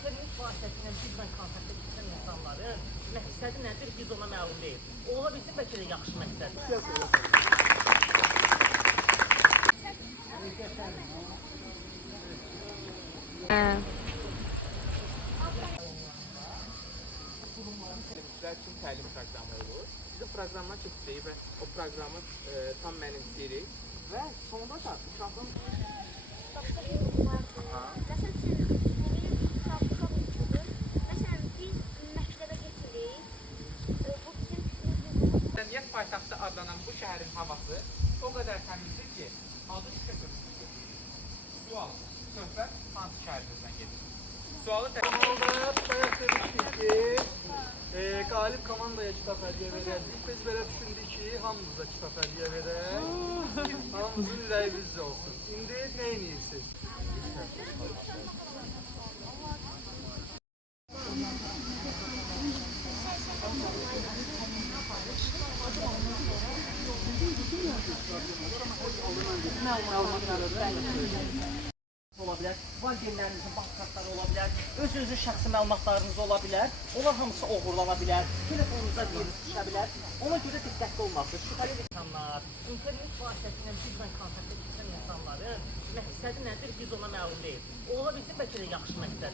internet vasitəsilə bizlə kontaktə keçən insanların məqsədi nədir, biz ona məlum deyil. Ola bilsin, bəlkə də yaxşı məqsəd. Sizlər üçün təlim proqramı olur. Bizim proqramdan keçəcəyik və o proqramı tam mənimsəyirik və sonda da uşağın... Məsələn, biz məktəbə getirik. Bu bizim Mədəniyyət paytaxtı adlanan bu şəhərin havası o qədər təmizdir ki, adı şükür. Sual, söhbət hansı şəhərimizdən gedir? Sualı Qalib komandaya kitap hediye verəcəyik. Biz belə düşündük ki, hamımıza kitap hediye verək. Hamımızın ürəyi bizdə olsun. İndi nə edirsiniz? Ola bilər, valideynlərinizin bank kartları ola bilər, özünüzün şəxsi məlumatlarınız ola bilər, onlar hamısı oğurlana bilər, telefonunuza virus düşə bilər. Ona görə diqqətli olmalısınız. Şübhəli insanlar, internet vasitəsilə bizlə kontaktə keçən insanların məqsədi nədir, biz ona məlum deyil. Ola bilsin, bəlkə də yaxşı məqsəd.